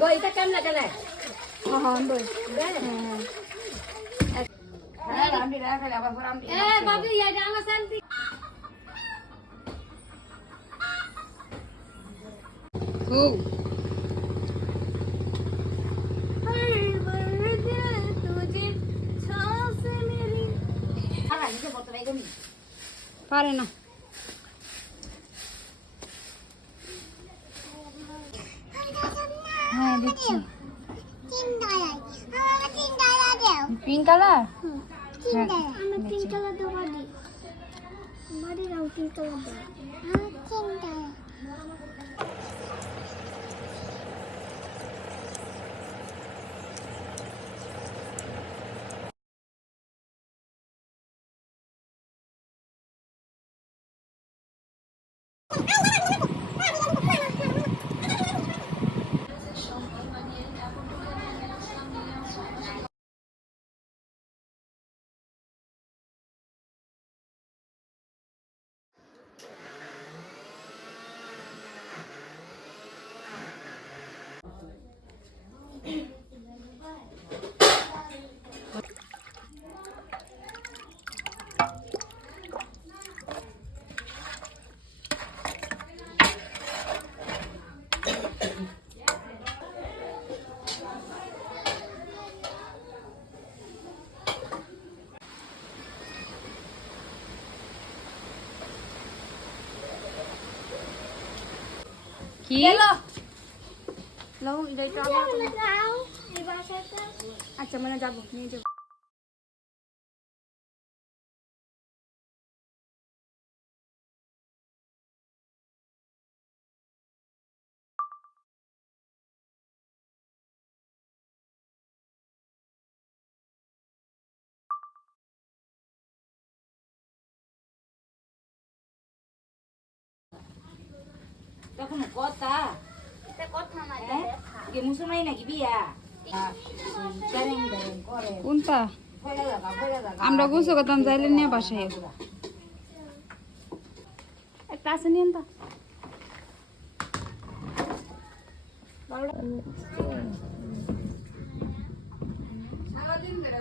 বইটা কেমন লাগে না হ্যাঁ বই হ্যাঁ আমি রাখা আবার পর আমি এ বাবু ইয়া জামা শান্তি ও পারে না হ্যাঁ দিচ্ছি পিঙ্ক কালার पिंक कलर दो बड़ी बड़ी रंग पिंक कलर दो हाँ पिंक कलर কি লাও এটা একটু আবার लगाओ ये बात আচ্ছা মানে যাবো নিয়ে যাবো তখন কথা এটা কথা না কি মুসলমান নাকি বিয়া জানেন করে কোনটা ফেলে দাও আমরা গোসল করতাম যাইলে নিয়ে বাসায় একটা আছে নিয়ে তো সারাদিন ধরে